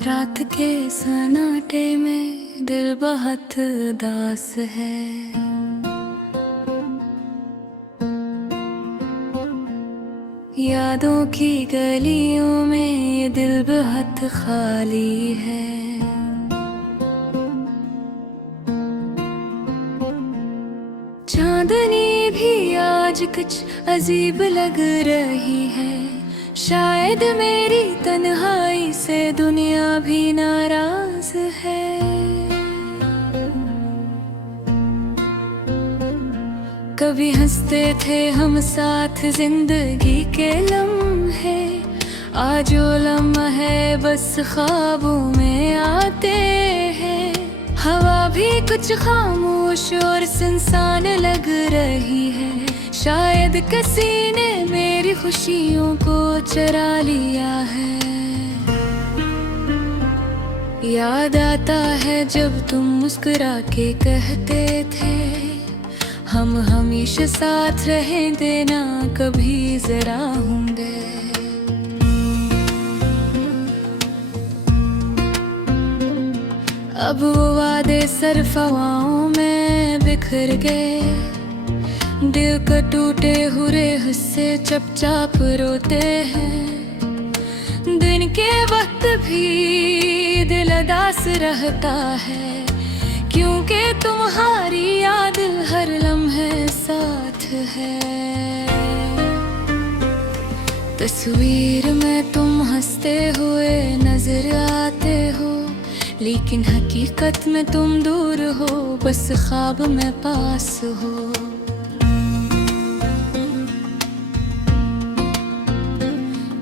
रात के सन्नाटे में दिल बहुत उदास है। यादों की गलियों में ये दिल बहुत खाली है। चांदनी भी आज कुछ अजीब लग रही है। शायद मेरी तन्हाई से दुनिया भी नाराज है। कभी हंसते थे हम साथ जिंदगी के लम्हे, आज वो लम्हा है बस ख्वाबों में आते हैं। हवा भी कुछ खामोश और सुनसान लग रही है। शायद किसी ने मेरी खुशियों को चुरा लिया है। याद आता है जब तुम मुस्कुरा के कहते थे, हम हमेशा साथ रहेंगे ना कभी जरा होंगे। अब वो वादे सिर्फ हवाओं में बिखर गए। दिल के टूटे हुए हिस्से चुपचाप रोते हैं। दिन के वक्त भी दिल उदास रहता है, क्योंकि तुम्हारी याद हर लम्हे साथ है। तस्वीर में तुम हंसते हुए नजर आते हो, लेकिन हकीकत में तुम दूर हो, बस ख्वाब में पास हो।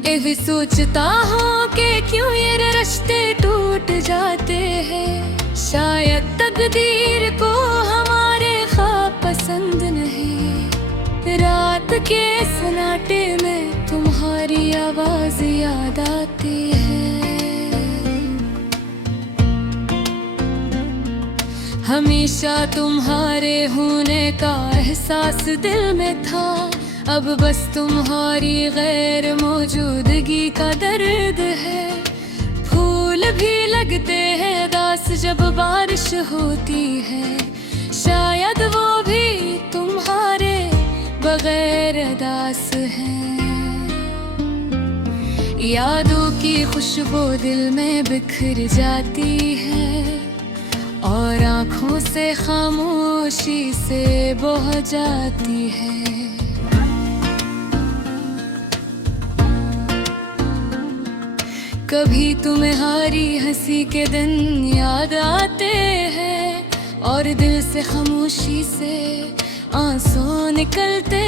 ये भी सोचता हूँ कि क्यों ये रिश्ते टूट जाते हैं। शायद तकदीर को हमारे ख्वाब पसंद नहीं। रात के सन्नाटे में तुम्हारी आवाज याद आती है। हमेशा तुम्हारे होने का एहसास दिल में था, अब बस तुम्हारी गैर मौजूदगी का दर्द है। फूल भी लगते हैं उदास जब बारिश होती है, शायद वो भी तुम्हारे बगैर उदास हैं। यादों की खुशबू दिल में बिखर जाती है, और आँखों से खामोशी से बह जाती है। कभी तुम्हारी हंसी के दिन याद आते हैं, और दिल से खामोशी से आंसू निकलते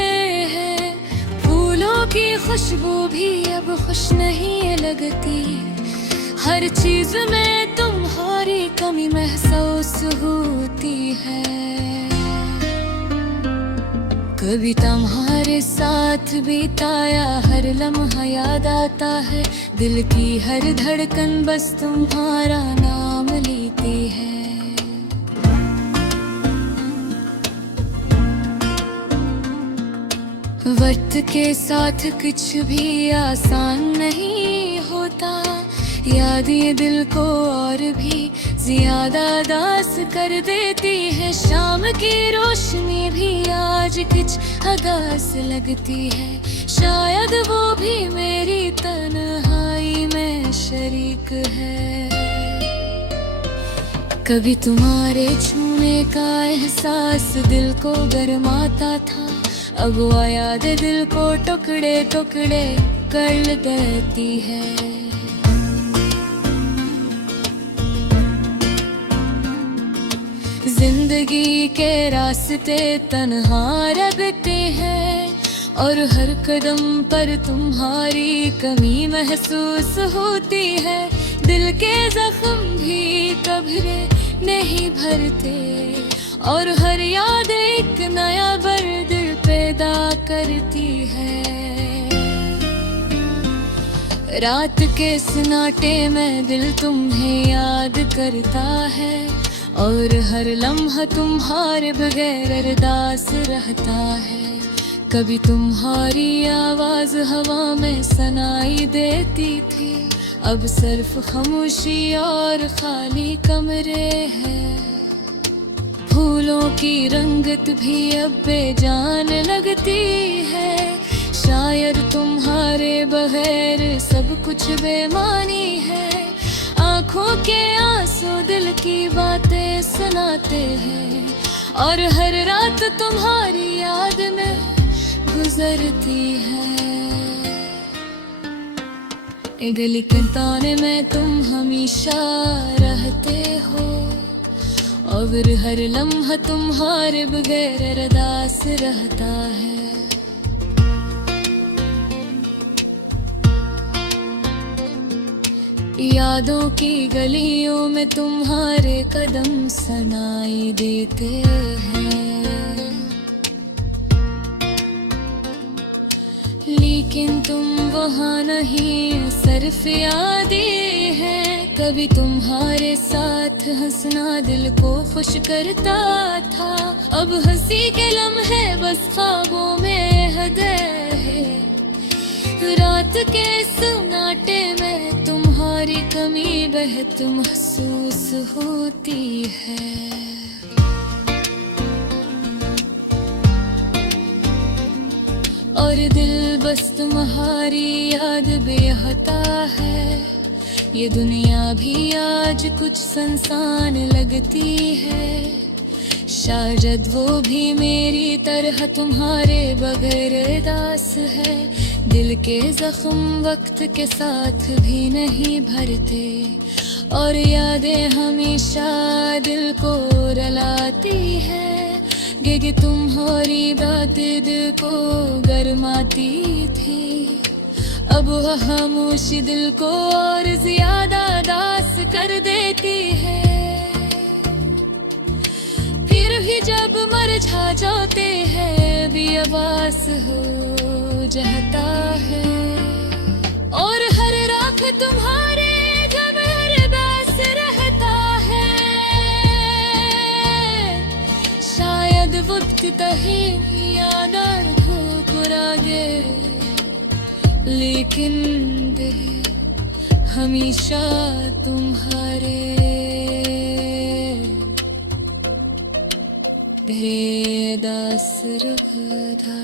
हैं। फूलों की खुशबू भी अब खुश नहीं लगती। हर चीज में तुम्हारी कमी महसूस होती है। कभी तुम्हारे साथ बिताया हर लम्हा याद आता है। दिल की हर धड़कन बस तुम्हारा नाम लेती है। वक्त के साथ कुछ भी आसान नहीं होता। याद ये दिल को और भी ज्यादा उदास कर देती है। शाम की रोशनी भी आज कुछ उदास लगती है। शायद वो भी मेरी तन्हाई में शरीक है। कभी तुम्हारे छूने का एहसास दिल को गरमाता था, अब वो याद दिल को टुकड़े टुकड़े कर देती है। जिंदगी के रास्ते तन्हा लगते हैं, और हर कदम पर तुम्हारी कमी महसूस होती है। दिल के जख्म भी कभी नहीं भरते, और हर याद एक नया दर्द पैदा करती है। रात के सन्नाटे में दिल तुम्हें याद करता है, और हर लम्हा तुम्हारे बगैर अरदास रहता है। कभी तुम्हारी आवाज हवा में सुनाई देती थी, अब सिर्फ खामोशी और खाली कमरे हैं। फूलों की रंगत भी अब बेजान लगती है। शायद तुम्हारे बगैर सब कुछ बेमानी है। आंखों के आंसू दिल की बातें सुनाते हैं और हर रात तुम्हारी याद में गुजरती है। ए दिल के ताने में तुम हमेशा रहते हो और हर लम्हा तुम्हारे बगैर अरदास रहता है। यादों की गलियों में तुम्हारे कदम सुनाई देते हैं, लेकिन तुम वहाँ नहीं, सिर्फ यादें हैं। कभी तुम्हारे साथ हंसना दिल को खुश करता था। अब हंसी के लम्हे बस ख्वाबों में हदे है। रात के सन्नाटे में तुम्हारी कमी बहुत महसूस होती है। और दिल बस तुम्हारी याद बेहता है। ये दुनिया भी आज कुछ सुनसान लगती है। शायद वो भी मेरी तरह तुम्हारे बगैर दास है। दिल के जख्म वक्त के साथ भी नहीं भरते और यादें हमेशा दिल को रुलाती है। गे तुम्हारी बात दिल को गरमाती थी, अब वह खामोशी दिल को और ज्यादा दास कर देती है। फिर भी जब मरझा जाते हैं भी आवाज हो जाता है और हर रात तुम्हारे जब अरदास रहता है। शायद वक्त कहीं याद ठुकराए, लेकिन दिल हमेशा तुम्हारे दास रहता।